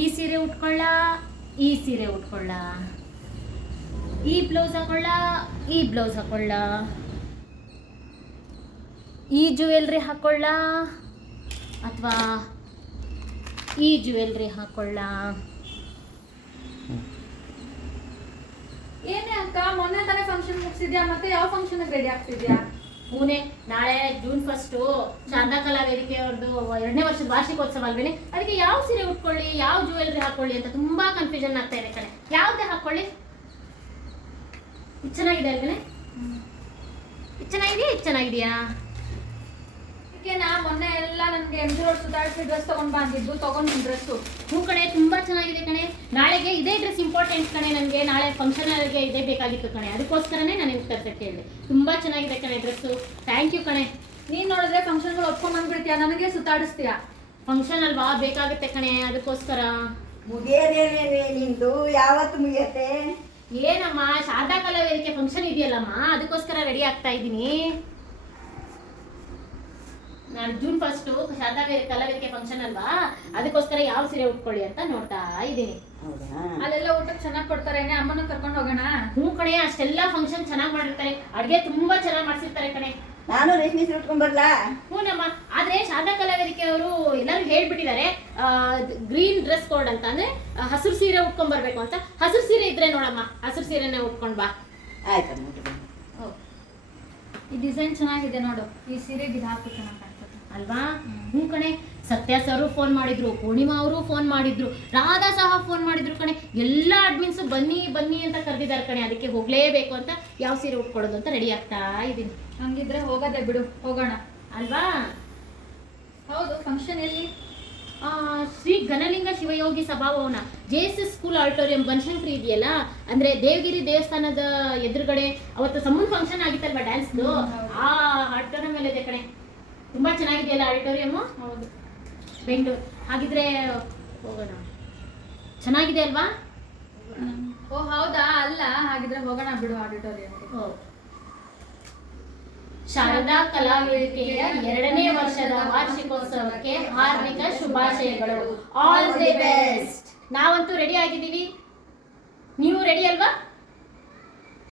ಈ ಸೀರೆ ಉಟ್ಕೊಳ್ಳ, ಈ ಸೀರೆ ಉಟ್ಕೊಳ್ಳ, ಈ ಬ್ಲೌಸ್ ಹಾಕೊಳ್ಳ, ಈ ಬ್ಲೌಸ್ ಹಾಕೊಳ್ಳ, ಈ ಜ್ಯುವೆಲ್ರಿ ಹಾಕೊಳ್ಳ ಅಥವಾ ಈ ಜ್ಯುವೆಲ್ರಿ ಹಾಕೊಳ್ಳ. ಏನೇ ಅಕ್ಕ, ಮೊನ್ನೆ ತಾನೇ ಫಂಕ್ಷನ್ ಮುಗಿಸಿದ್ಯಾ, ಮತ್ತೆ ಯಾವ ಫಂಕ್ಷನ್ ರೆಡಿ ಆಗ್ತಿದ್ಯಾ? ಪೂನೆ ನಾಳೆ ಜೂನ್ 1 ಶಾರದಾ ಕಲಾ ವೇದಿಕೆ ಅವ್ರದ್ದು 2ನೇ ವರ್ಷದ ವಾರ್ಷಿಕೋತ್ಸವ ಅಲ್ವೇನೆ. ಅದಕ್ಕೆ ಯಾವ ಸೀರೆ ಉಟ್ಕೊಳ್ಳಿ, ಯಾವ ಜ್ಯುವೆಲ್ರಿ ಹಾಕೊಳ್ಳಿ ಅಂತ ತುಂಬಾ ಕನ್ಫ್ಯೂಷನ್ ಆಗ್ತಾ ಇದೆ ಕಣೆ. ಯಾವ್ದೇ ಹಾಕೊಳ್ಳಿ? ಇದು ಚೆನ್ನಾಗಿದೆ ಅಲ್ವೇನೆ? ಇದು ಚೆನ್ನಾಗಿದೆಯಾ? ಇದು ಚೆನ್ನಾಗಿದೆಯಾ? ನಾ ಮೊನ್ನೆ ಎಲ್ಲ ನನಗೆ MG ರೋಡ್ ಸುತ್ತಾಡಿಸಿ ಡ್ರೆಸ್ ತಗೊಂಡ್ ಬಂದಿದ್ದು, ತಗೊಂಡ್ ಡ್ರೆಸ್ಸು. ಹ್ಞೂ ಕಣೆ, ತುಂಬಾ ಚೆನ್ನಾಗಿದೆ ಕಣೆ. ನಾಳೆಗೆ ಇದೇ ಡ್ರೆಸ್ ಇಂಪಾರ್ಟೆಂಟ್ ಕಣೆ. ನನಗೆ ನಾಳೆ ಫಂಕ್ಷನ್ಗೆ ಇದೇ ಬೇಕಾಗಿತ್ತು ಕಣೆ. ಅದಕ್ಕೋಸ್ಕರನೇ ನಾನು ನಿಮ್ಗೆ ತರ್ಸಕ್ಕೆ ಹೇಳಿದೆ. ತುಂಬಾ ಚೆನ್ನಾಗಿದೆ ಕಣೆ ಡ್ರೆಸ್ಸು. ಥ್ಯಾಂಕ್ ಯು ಕಣೆ. ನೀನ್ ನೋಡಿದ್ರೆ ಫಂಕ್ಷನ್ಗಳು ಒಪ್ಕೊಂಡ್ ಬಂದ್ಬಿಡ್ತೀಯ, ನನಗೆ ಸುತ್ತಾಡಿಸ್ತೀಯ. ಫಂಕ್ಷನ್ ಅಲ್ವಾ, ಬೇಕಾಗುತ್ತೆ ಕಣೆ, ಅದಕ್ಕೋಸ್ಕರ. ಮುಗಿಯೋದೇನೇನೆ ನಿಂದು? ಯಾವತ್ತು ಮುಗಿಯತ್ತೆ? ಏನಮ್ಮ, ಶಾರದಾ ಕಲಾ ವೇದಿಕೆ ಫಂಕ್ಷನ್ ಇದೆಯಲ್ಲಮ್ಮ, ಅದಕ್ಕೋಸ್ಕರ ರೆಡಿ ಆಗ್ತಾ ಇದ್ದೀನಿ. ನಾನು ಜೂನ್ 1 ಶಾರದಾ ಕಲಾ ವೇದಿಕೆ ಫಂಕ್ಷನ್ ಅಲ್ವಾ, ಅದಕ್ಕೋಸ್ಕರ ಯಾವ ಸೀರೆ ಉಟ್ಕೊಳ್ಳಿ ಅಂತ ನೋಡ್ತಾ ಇದ್ದೀನಿ. ಅಲ್ಲೆಲ್ಲ ಊಟಕ್ಕೆ ಚೆನ್ನಾಗಿ ಕೊಡ್ತಾರೆ, ಅಮ್ಮನ ಕರ್ಕೊಂಡು ಹೋಗೋಣ. ಹ್ಞೂ ಕಣೆ, ಅಷ್ಟೆಲ್ಲ ಫಂಕ್ಷನ್ ಚೆನ್ನಾಗಿ ಮಾಡಿರ್ತಾರೆ, ಅಡುಗೆ ತುಂಬಾ ಚೆನ್ನಾಗಿ ಮಾಡಿಸಿರ್ತಾರೆ ಕಣೆ. ನಾನು ರೇಷ್ಮೆ ಸೀರೆ ಉಟ್ಕೊಂಡ್ ಬರ್ಲಾ? ಹ್ಞೂನಮ್ಮ, ಆದ್ರೆ ಶಾರದಾ ಕಲಾ ವೇದಿಕೆ ಅವರು ಎಲ್ಲರೂ ಹೇಳ್ಬಿಟ್ಟಿದ್ದಾರೆ, ಗ್ರೀನ್ ಡ್ರೆಸ್ ಕೋಡ್ ಅಂತ, ಅಂದ್ರೆ ಹಸಿರು ಸೀರೆ ಉಟ್ಕೊಂಡ್ ಬರ್ಬೇಕು ಅಂತ. ಹಸಿರು ಸೀರೆ ಇದ್ರೆ ನೋಡಮ್ಮ, ಹಸಿರು ಸೀರೆನೇ ಉಟ್ಕೊಂಡ್ ಬಾ. ಆಯ್ತಮ್ಮ. ಈ ಡಿಸೈನ್ ಚೆನ್ನಾಗಿದೆ ನೋಡು, ಈ ಸೀರೆಗೆ ಇದು ಹಾಕಿ ಚೆನ್ನಾಗಿ ಕಾಣ್ತದೆ ಅಲ್ವಾ? ಹ್ಞೂ ಕಣೆ, ಸತ್ಯ ಸರು ಫೋನ್ ಮಾಡಿದ್ರು, ಪೂರ್ಣಿಮಾ ಅವರು ಫೋನ್ ಮಾಡಿದ್ರು, ರಾಧಾ ಸಹ ಫೋನ್ ಮಾಡಿದ್ರು ಕಣೆ. ಎಲ್ಲ ಅಡ್ಮಿನ್ಸ್ ಬನ್ನಿ ಬನ್ನಿ ಅಂತ ಕರೆದಿದ್ದಾರೆ ಕಣೆ. ಅದಕ್ಕೆ ಹೋಗ್ಲೇಬೇಕು ಅಂತ ಯಾವ ಸೀರೆ ಉಟ್ಕೊಳ್ಳೋದು ಅಂತ ರೆಡಿ ಆಗ್ತಾ ಇದ್ದೀನಿ. ಹಂಗಿದ್ರೆ ಹೋಗೋದೇ ಬಿಡು, ಹೋಗೋಣ ಅಲ್ವಾ? ಹೌದು, ಫಂಕ್ಷನ್ ಎಲ್ಲಿ? Shri Ghanalinga Shivayogi Sabhabhavana, JSS school auditorium, Banashankari ಇದೆಯಲ್ಲ, ಅಂದ್ರೆ ದೇವಗಿರಿ ದೇವಸ್ಥಾನದ ಎದುರುಗಡೆ. ಅವತ್ತು ಸಮ್ಮನ್ ಫಂಕ್ಷನ್ ಆಗಿತ್ತಲ್ವಾ ಡ್ಯಾನ್ಸ್ದು, ಆ ಆಡಿಟೋರಿಯಂ ಮೇಲೆ ಇದೆ ಕಣೆ. ತುಂಬಾ ಚೆನ್ನಾಗಿದೆಯಲ್ಲ ಆಡಿಟೋರಿಯಂ? ಹೌದು, ಬೆಂಗಳೂರು. ಹಾಗಿದ್ರೆ ಹೋಗೋಣ. ಚೆನ್ನಾಗಿದೆ ಅಲ್ವಾ? ಓ ಹೌದಾ? ಅಲ್ಲ, ಹಾಗಿದ್ರೆ ಹೋಗೋಣ ಬಿಡು ಆಡಿಟೋರಿಯಂ. ಶಾರದಾ ಕಲಾ ವೇದಿಕೆಯ 2ನೇ ವರ್ಷದ ವಾರ್ಷಿಕೋತ್ಸವಕ್ಕೆ ಹಾರ್ದಿಕ ಶುಭಾಶಯಗಳು. All the best. ನಾವಂತೂ ರೆಡಿ ಆಗಿದ್ದೀವಿ, ನೀವು ರೆಡಿ ಅಲ್ವಾ?